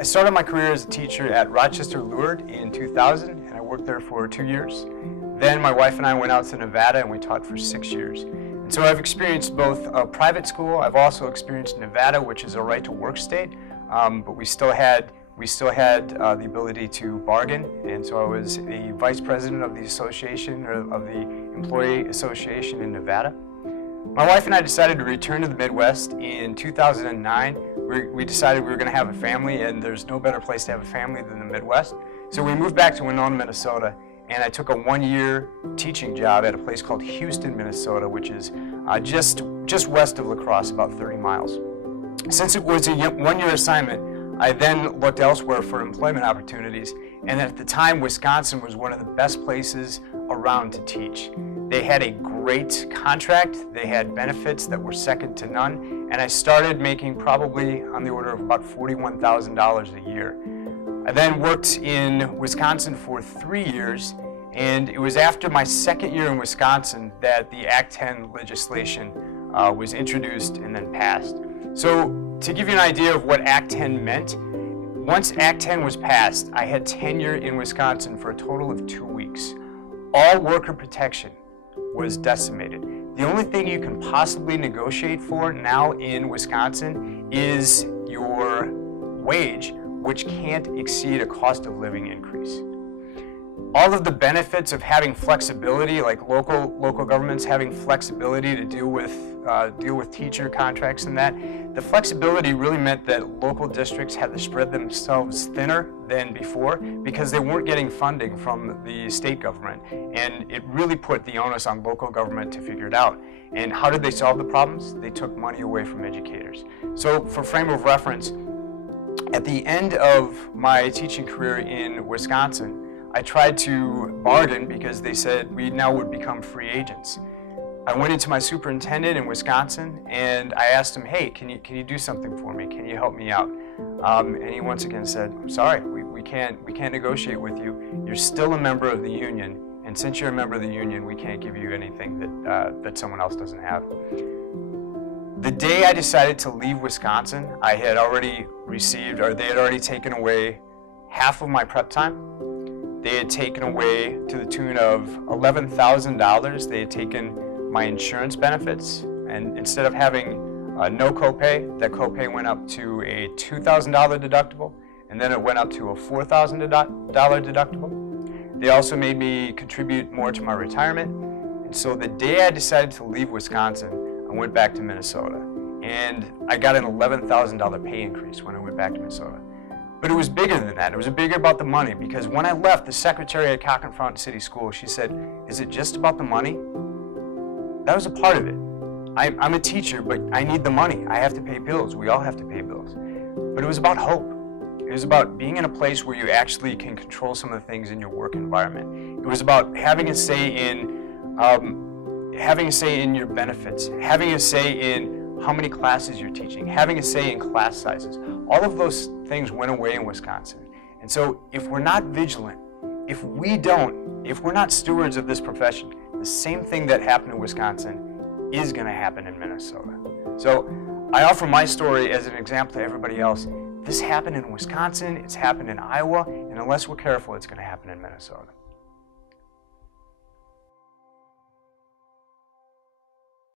I started my career as a teacher at Rochester Lourdes in 2000, and I worked there for 2 years. Then my wife and I went out to Nevada and we taught for 6 years. And so I've experienced both a private school. I've also experienced Nevada, which is a right-to-work state, but we still had the ability to bargain, and so I was the vice president of the association, or of the employee association in Nevada. My wife and I decided to return to the Midwest in 2009. We decided we were going to have a family, and there's no better place to have a family than the Midwest. So we moved back to Winona, Minnesota, and I took a 1-year teaching job at a place called Houston, Minnesota, which is just west of La Crosse, about 30 miles. Since it was a 1-year assignment, I then looked elsewhere for employment opportunities, and at the time, Wisconsin was one of the best places around to teach. They had a great contract, they had benefits that were second to none, and I started making probably on the order of about $41,000 a year. I then worked in Wisconsin for 3 years, and it was after my second year in Wisconsin that the Act 10 legislation was introduced and then passed. So to give you an idea of what Act 10 meant, once Act 10 was passed, I had tenure in Wisconsin for a total of 2 weeks. All worker protection was decimated. The only thing you can possibly negotiate for now in Wisconsin is your wage, which can't exceed a cost of living increase. All of the benefits of having flexibility, like local governments having flexibility to deal with teacher contracts and that, the flexibility really meant that local districts had to spread themselves thinner than before because they weren't getting funding from the state government, and it really put the onus on local government to figure it out. And how did they solve the problems? They took money away from educators. So for frame of reference, at the end of my teaching career in Wisconsin, I tried to bargain because they said we now would become free agents. I went into my superintendent in Wisconsin and I asked him, hey, can you do something for me? Can you help me out? And he once again said, I'm sorry, we can't negotiate with you. You're still a member of the union, and since you're a member of the union, we can't give you anything that someone else doesn't have. The day I decided to leave Wisconsin, I had already received, or they had already taken away half of my prep time. They had taken away to the tune of $11,000. They had taken my insurance benefits, and instead of having no copay, that copay went up to a $2,000 deductible, and then it went up to a $4,000 deductible. They also made me contribute more to my retirement, and so the day I decided to leave Wisconsin, I went back to Minnesota, and I got an $11,000 pay increase when I went back to Minnesota. But it was bigger than that. It was bigger about the money, because when I left, the secretary at Cochrane Fountain City School, she said, is it just about the money? That was a part of it. I'm a teacher, but I need the money. I have to pay bills. We all have to pay bills. But it was about hope. It was about being in a place where you actually can control some of the things in your work environment. It was about having a say in your benefits, having a say in how many classes you're teaching, having a say in class sizes. All of those things went away in Wisconsin. And so if we're not vigilant, if we're not stewards of this profession, the same thing that happened in Wisconsin is going to happen in Minnesota. So I offer my story as an example to everybody else. This happened in Wisconsin, it's happened in Iowa, and unless we're careful, it's going to happen in Minnesota.